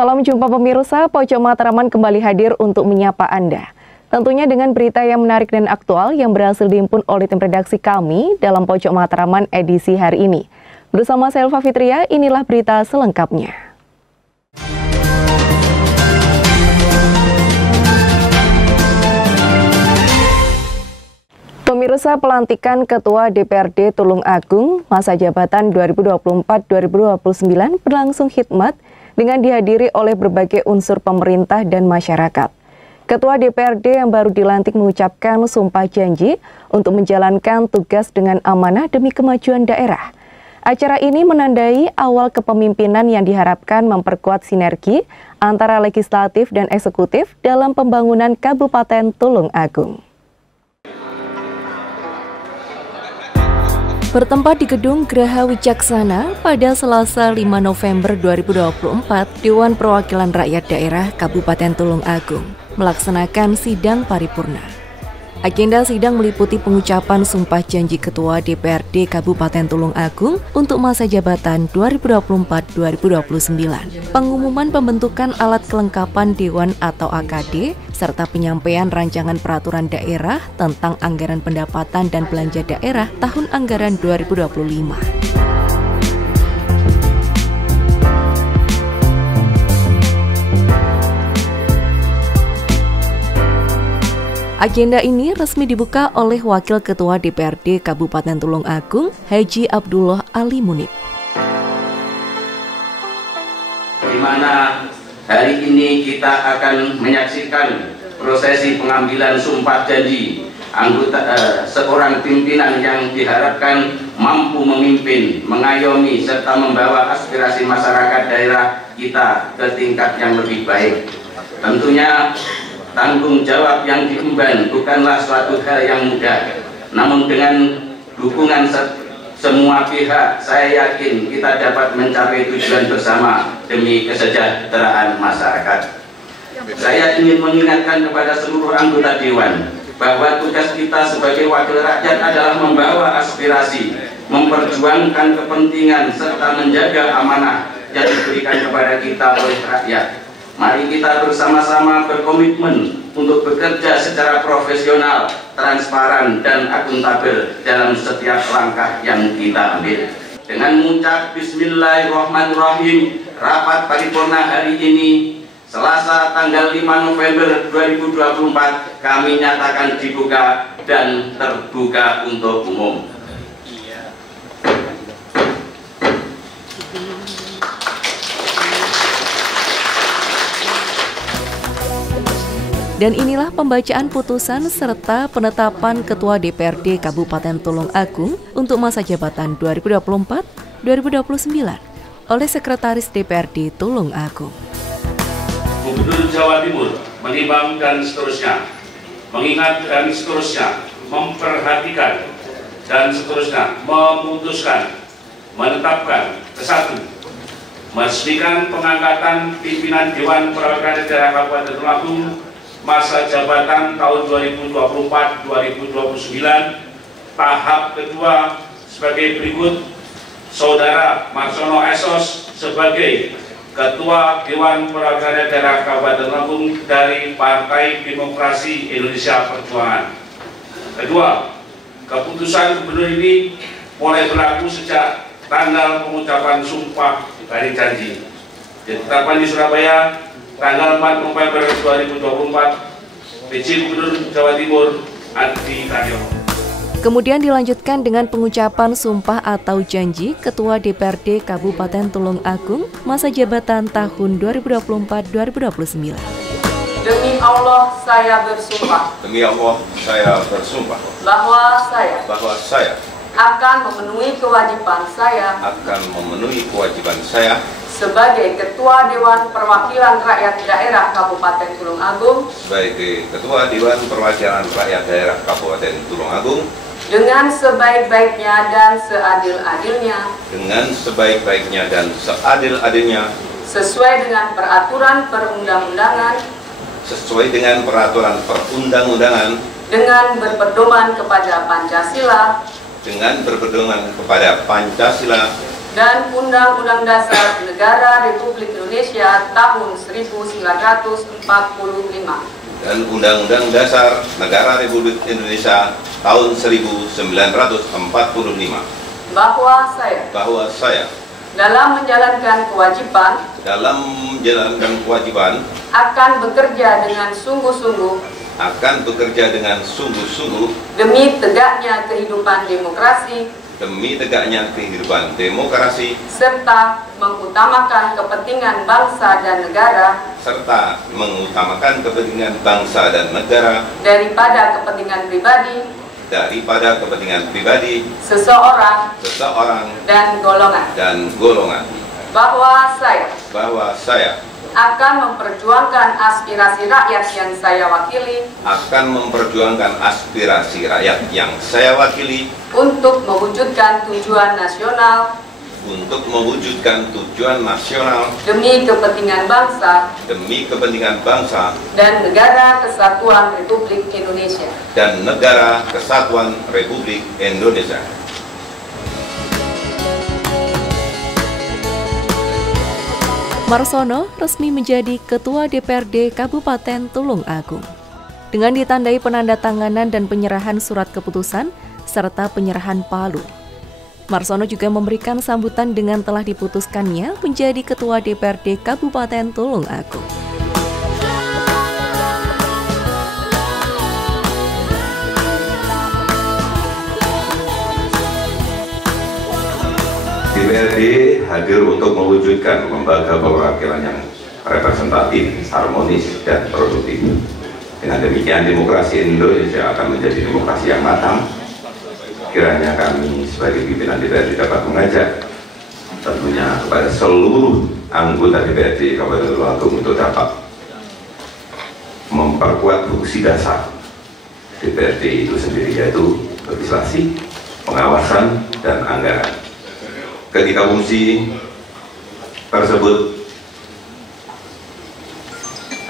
Salam jumpa pemirsa, Pojok Matraman kembali hadir untuk menyapa Anda. Tentunya dengan berita yang menarik dan aktual yang berhasil dihimpun oleh tim redaksi kami dalam Pojok Matraman edisi hari ini. Bersama saya Elva Fitria, inilah berita selengkapnya. Pemirsa, pelantikan Ketua DPRD Tulung Agung masa jabatan 2024-2029 berlangsung khidmat dengan dihadiri oleh berbagai unsur pemerintah dan masyarakat. Ketua DPRD yang baru dilantik mengucapkan sumpah janji untuk menjalankan tugas dengan amanah demi kemajuan daerah. Acara ini menandai awal kepemimpinan yang diharapkan memperkuat sinergi antara legislatif dan eksekutif dalam pembangunan Kabupaten Tulung Agung. Bertempat di Gedung Geraha Wicaksana pada Selasa 5 November 2024, Dewan Perwakilan Rakyat Daerah Kabupaten Tulung Agung melaksanakan sidang paripurna. Agenda sidang meliputi pengucapan sumpah janji Ketua DPRD Kabupaten Tulung Agung untuk masa jabatan 2024-2029, pengumuman pembentukan alat kelengkapan Dewan atau AKD, serta penyampaian rancangan peraturan daerah tentang anggaran pendapatan dan belanja daerah tahun anggaran 2025. Agenda ini resmi dibuka oleh Wakil Ketua DPRD Kabupaten Tulung Agung, Haji Abdullah Ali Munib. Di mana hari ini kita akan menyaksikan prosesi pengambilan sumpah janji anggota seorang pimpinan yang diharapkan mampu memimpin, mengayomi, serta membawa aspirasi masyarakat daerah kita ke tingkat yang lebih baik. Tentunya tanggung jawab yang diemban bukanlah suatu hal yang mudah, namun dengan dukungan semua pihak, saya yakin kita dapat mencapai tujuan bersama demi kesejahteraan masyarakat. Saya ingin mengingatkan kepada seluruh anggota Dewan bahwa tugas kita sebagai wakil rakyat adalah membawa aspirasi, memperjuangkan kepentingan, serta menjaga amanah yang diberikan kepada kita oleh rakyat. Mari kita bersama-sama berkomitmen untuk bekerja secara profesional, transparan, dan akuntabel dalam setiap langkah yang kita ambil. Dengan mengucap Bismillahirrahmanirrahim, rapat paripurna hari ini, Selasa tanggal 5 November 2024, kami nyatakan dibuka dan terbuka untuk umum. Dan inilah pembacaan putusan serta penetapan Ketua DPRD Kabupaten Tulung Agung untuk masa jabatan 2024-2029 oleh Sekretaris DPRD Tulung Agung. Gubernur Jawa Timur menimbang dan seterusnya, mengingat dan seterusnya, memperhatikan dan seterusnya, memutuskan, menetapkan ke-1, meresmikan pengangkatan pimpinan Dewan Perwakilan Daerah Kabupaten Tulung Agung masa jabatan tahun 2024-2029 tahap kedua sebagai berikut. Saudara Marsono Esos sebagai Ketua Dewan Perwakilan Daerah Kabupaten Tulung Agung dari Partai Demokrasi Indonesia Perjuangan. Kedua, keputusan gubernur ini mulai berlaku sejak tanggal pengucapan sumpah dari janji. Ditetapkan di Surabaya tanggal 4 November 2024, PJ Gubernur Jawa Timur Adi Karyo. Kemudian dilanjutkan dengan pengucapan sumpah atau janji Ketua DPRD Kabupaten Tulung Agung masa jabatan tahun 2024-2029. Demi Allah saya bersumpah. Demi Allah saya bersumpah. Bahwa saya akan memenuhi kewajiban saya sebagai Ketua Dewan Perwakilan Rakyat Daerah Kabupaten Tulung Agung dengan sebaik-baiknya dan seadil-adilnya sesuai dengan peraturan perundang-undangan dengan berpedoman kepada Pancasila dan Undang-Undang Dasar Negara Republik Indonesia tahun 1945 dan Undang-Undang Dasar Negara Republik Indonesia tahun 1945 bahwa saya dalam menjalankan kewajiban akan bekerja dengan sungguh-sungguh demi tegaknya kehidupan demokrasi serta mengutamakan kepentingan bangsa dan negara daripada kepentingan pribadi seseorang dan golongan, bahwa saya akan memperjuangkan aspirasi rakyat yang saya wakili untuk mewujudkan tujuan nasional demi kepentingan bangsa dan negara kesatuan Republik Indonesia. Marsono resmi menjadi Ketua DPRD Kabupaten Tulung Agung. Dengan ditandai penandatanganan dan penyerahan surat keputusan serta penyerahan palu. Marsono juga memberikan sambutan dengan telah diputuskannya menjadi Ketua DPRD Kabupaten Tulung Agung. DPRD hadir untuk mewujudkan lembaga perwakilan yang representatif, harmonis, dan produktif. Dengan demikian, demokrasi Indonesia akan menjadi demokrasi yang matang. Kiranya kami sebagai pimpinan DPRD dapat mengajak tentunya kepada seluruh anggota DPRD Kabupaten Tulung Agung untuk dapat memperkuat fungsi dasar DPRD itu sendiri, yaitu legislasi, pengawasan, dan anggaran. Ketika fungsi tersebut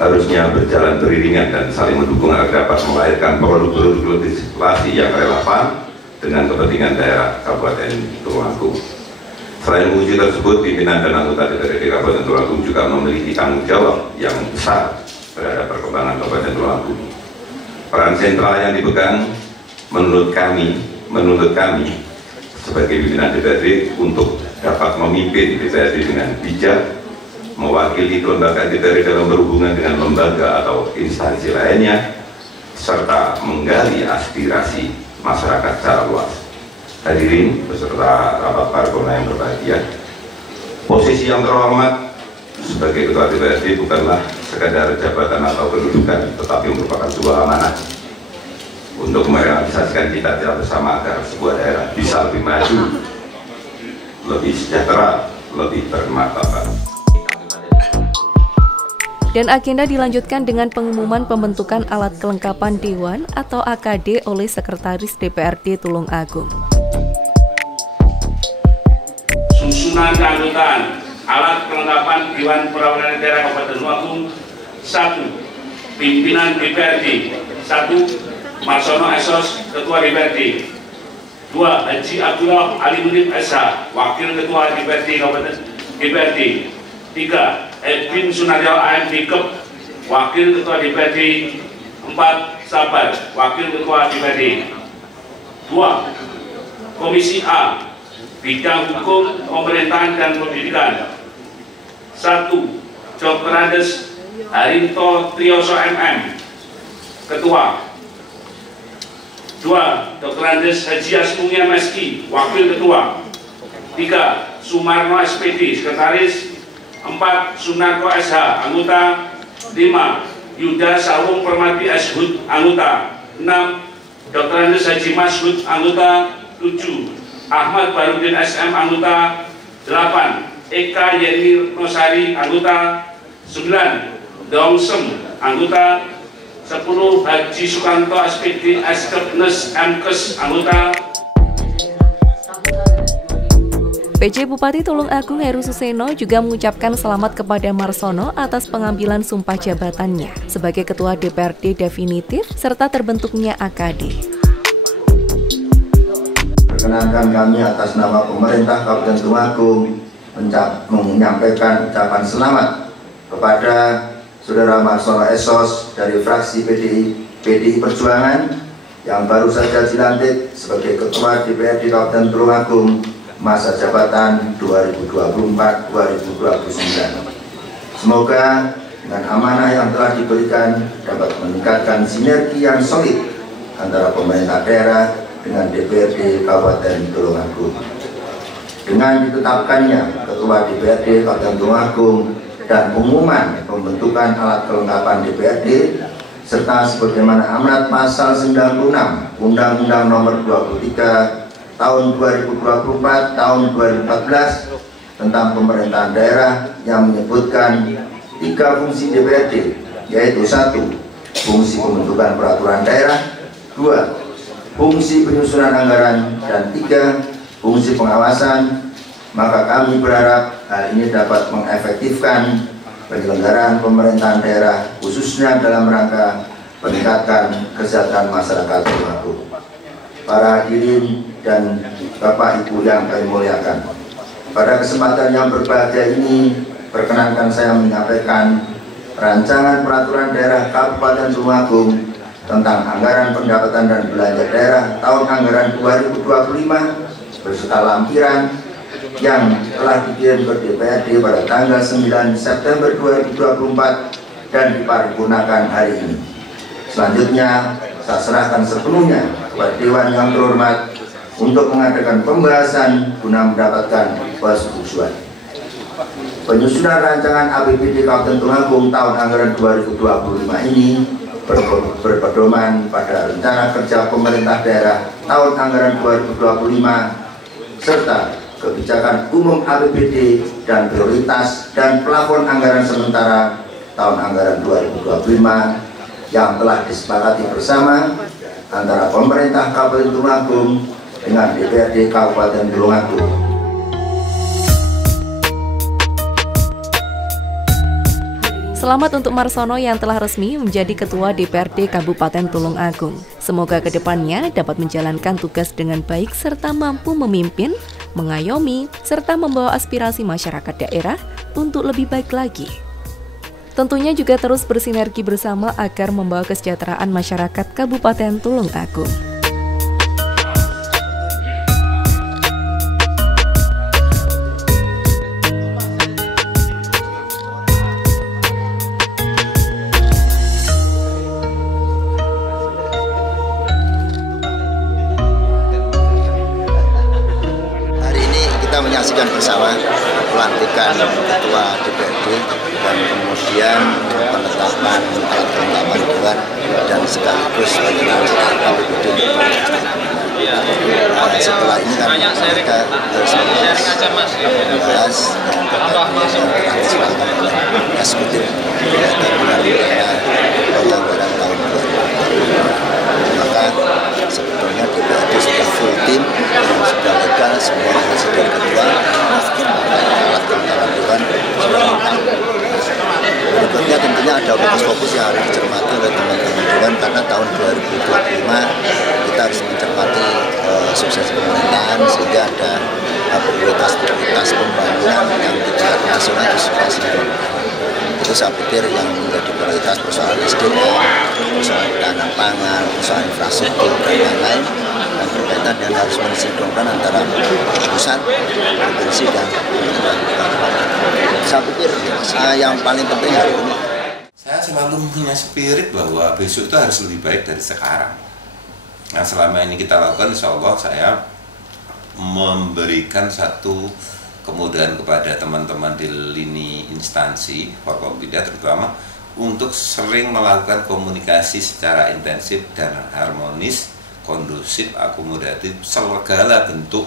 harusnya berjalan beriringan dan saling mendukung agar dapat melahirkan produk-produk legislasi yang relevan dengan kepentingan daerah Kabupaten Tulung Agung. Selain fungsi tersebut, pimpinan dan anggota DPRD Kabupaten Tulung Agung juga memiliki tanggung jawab yang besar terhadap perkembangan Kabupaten Tulung Agung. Peran sentral yang dipegang menurut kami sebagai pimpinan DPRD untuk dapat memimpin DPRD dengan bijak, mewakili kelembagaan DPRD dalam berhubungan dengan lembaga atau instansi lainnya, serta menggali aspirasi masyarakat secara luas. Hadirin beserta rapat paripurna yang berbahagia, posisi yang terhormat sebagai Ketua DPRD bukanlah sekadar jabatan atau kedudukan, tetapi merupakan sebuah amanah untuk merealisasikan cita-cita bersama agar sebuah daerah bisa lebih maju, lebih sejahtera, lebih bermartabat. Dan agenda dilanjutkan dengan pengumuman pembentukan alat kelengkapan Dewan atau AKD oleh Sekretaris DPRD Tulung Agung. Susunan keanggotaan alat kelengkapan Dewan Perwakilan Daerah Kabupaten Tulung Agung: 1. Pimpinan DPRD. 1. Marsono Esos, Ketua DPRD. 2. Haji Abdullah Alimuddin SH, Wakil Ketua DPRD Kabupaten DPRD. 3. Edwin Sunaryo AMD Kep, Wakil Ketua DPRD. 4. Sabar, Wakil Ketua DPRD. 2. Komisi A, Bidang Hukum, Pemerintahan dan Pendidikan. 1. Dr. Andes Harinto Trioso MM, Ketua. 2. Dr. Andes Haji Asmuni MSI, Wakil Ketua. 3. Sumarno SPD, Sekretaris. 4. Sunarko SH, Anggota. 5. Yuda Sawung Permati Ashud, Anggota. 6. Dr. Andes Haji Masud, Anggota. 7. Ahmad Barudin SM, Anggota. 8. Eka Yeni Nosari, Anggota. 9. Dongsem, Anggota. 10. Haji Sukanto SPD Eskepnes MKes, Anggota. PJ Bupati Tulung Agung Heru Suseno juga mengucapkan selamat kepada Marsono atas pengambilan sumpah jabatannya sebagai Ketua DPRD definitif serta terbentuknya AKD. Perkenankan kami atas nama pemerintah Kabupaten Tulungagung menyampaikan ucapan selamat kepada Saudara Marsono Esos dari fraksi PDI Perjuangan yang baru saja dilantik sebagai Ketua DPRD Kabupaten Tulungagung masa jabatan 2024-2029. Semoga dengan amanah yang telah diberikan dapat meningkatkan sinergi yang solid antara pemerintah daerah dengan DPRD Kabupaten Tulungagung. Dengan ditetapkannya Ketua DPRD Kabupaten Tulungagung dan pengumuman pembentukan alat kelengkapan DPRD serta sebagaimana amanat pasal 96 Undang-Undang Nomor 23 Tahun 2024 Tahun 2014 tentang pemerintahan daerah yang menyebutkan 3 fungsi DPRD, yaitu 1. Fungsi pembentukan peraturan daerah, 2. Fungsi penyusunan anggaran, dan 3. Fungsi pengawasan. Maka kami berharap hal ini dapat mengefektifkan penyelenggaraan pemerintahan daerah khususnya dalam rangka peningkatan kesejahteraan masyarakat Tulungagung. Para hadirin dan Bapak Ibu yang kami muliakan, pada kesempatan yang berbahagia ini, perkenankan saya menyampaikan rancangan peraturan daerah Kabupaten Tulungagung tentang anggaran pendapatan dan belanja daerah tahun anggaran 2025 beserta lampiran yang telah dikirim ke DPRD pada tanggal 9 September 2024 dan diparipurnakan hari ini. Selanjutnya, saya serahkan sepenuhnya kepada Dewan yang terhormat untuk mengadakan pembahasan guna mendapatkan persetujuan. Penyusunan rancangan APBD Kabupaten Tulungagung tahun anggaran 2025 ini berpedoman pada rencana kerja pemerintah daerah tahun anggaran 2025 serta kebijakan umum APBD dan prioritas dan plafon anggaran sementara tahun anggaran 2025 yang telah disepakati bersama antara pemerintah Kabupaten Tulungagung dengan DPRD Kabupaten Tulungagung. Selamat untuk Marsono yang telah resmi menjadi Ketua DPRD Kabupaten Tulungagung. Semoga kedepannya dapat menjalankan tugas dengan baik serta mampu memimpin, mengayomi, serta membawa aspirasi masyarakat daerah untuk lebih baik lagi. Tentunya juga terus bersinergi bersama agar membawa kesejahteraan masyarakat Kabupaten Tulungagung. Menyaksikan bersama pelantikan Ketua DPRD dan kemudian penetapan alat kelengkapan dewan dan sekaligus penyelenggaraan APBD. Setelah ini kan kita harus membahas eksekutif penganggaran tahun 2020. Maka sebetulnya DPRD sudah full tim, sudah legal, semua hasil dari ketua, alat kelengkapan dewan sudah lengkap. Berikutnya tentunya ada fokus yang harus dicermati oleh teman-teman dewan karena tahun 2025 kita harus mencermati sukses pemerintahan sehingga ada prioritas pembangunan yang di tingkat nasional disepakati. Itu saya pikir yang menjadi prioritas persoalan SDM, persoalan ketahanan pangan, persoalan infrastruktur dan lain-lain, dan berkaitan dengan harus mensinkronkan antara pusat, provinsi dan pemerintah. Saya pikir yang paling penting hari ini. Saya selalu punya spirit bahwa besok itu harus lebih baik dari sekarang. Nah, selama ini kita lakukan, insya Allah saya memberikan satu kemudahan kepada teman-teman di lini instansi Forkompinda terutama untuk sering melakukan komunikasi secara intensif dan harmonis, kondusif, akomodatif, segala bentuk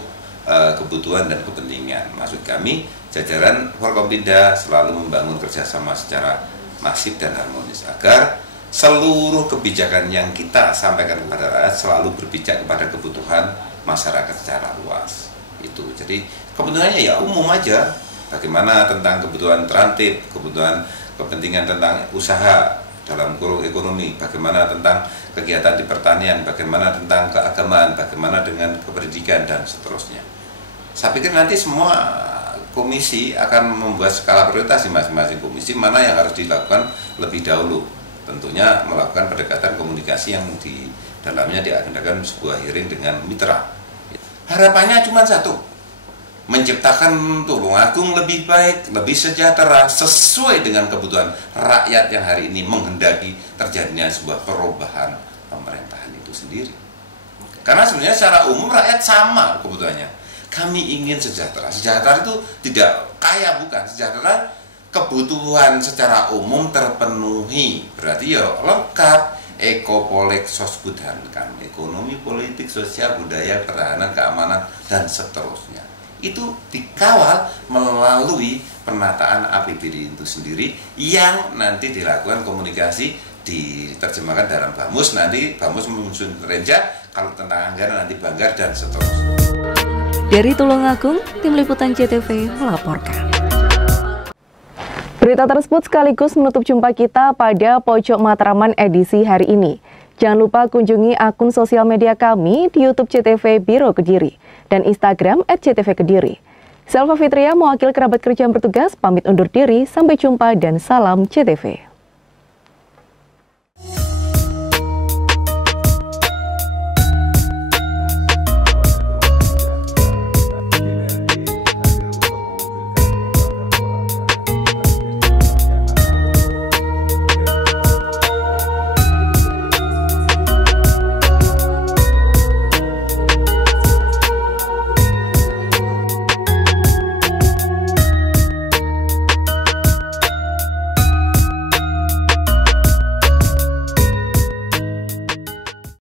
kebutuhan dan kepentingan. Maksud kami, jajaran Forkompinda selalu membangun kerjasama secara masif dan harmonis agar seluruh kebijakan yang kita sampaikan kepada rakyat selalu berpijak kepada kebutuhan masyarakat secara luas. Itu. Jadi kebutuhannya ya umum aja. Bagaimana tentang kebutuhan terantip, kebutuhan kepentingan tentang usaha dalam kurung ekonomi, bagaimana tentang kegiatan di pertanian, bagaimana tentang keagamaan, bagaimana dengan kependidikan dan seterusnya. Saya pikir nanti semua komisi akan membuat skala prioritas di masing-masing komisi mana yang harus dilakukan lebih dahulu. Tentunya melakukan pendekatan komunikasi yang di dalamnya diagendakan sebuah hearing dengan mitra. Harapannya cuma satu, menciptakan Tulungagung lebih baik, lebih sejahtera, sesuai dengan kebutuhan rakyat yang hari ini menghendaki terjadinya sebuah perubahan pemerintahan itu sendiri. Karena sebenarnya secara umum rakyat sama kebutuhannya. Kami ingin sejahtera. Sejahtera itu tidak kaya, bukan. Sejahtera kebutuhan secara umum terpenuhi. Berarti ya lengkap. Ekopolik sosbudhankan, ekonomi, politik, sosial, budaya, pertahanan, keamanan, dan seterusnya. Itu dikawal melalui penataan APBD itu sendiri yang nanti dilakukan komunikasi, diterjemahkan dalam Bamus, nanti Bamus menyusun renca, kalau tentang anggaran nanti Banggar, dan seterusnya. Dari Tulungagung, Tim Liputan JTV melaporkan. Berita tersebut sekaligus menutup jumpa kita pada Pojok Matraman edisi hari ini. Jangan lupa kunjungi akun sosial media kami di YouTube JTV Biro Kediri dan Instagram @JTV-Kediri. Selva Fitria, mewakili kerabat kerja yang bertugas, pamit undur diri, sampai jumpa dan salam JTV.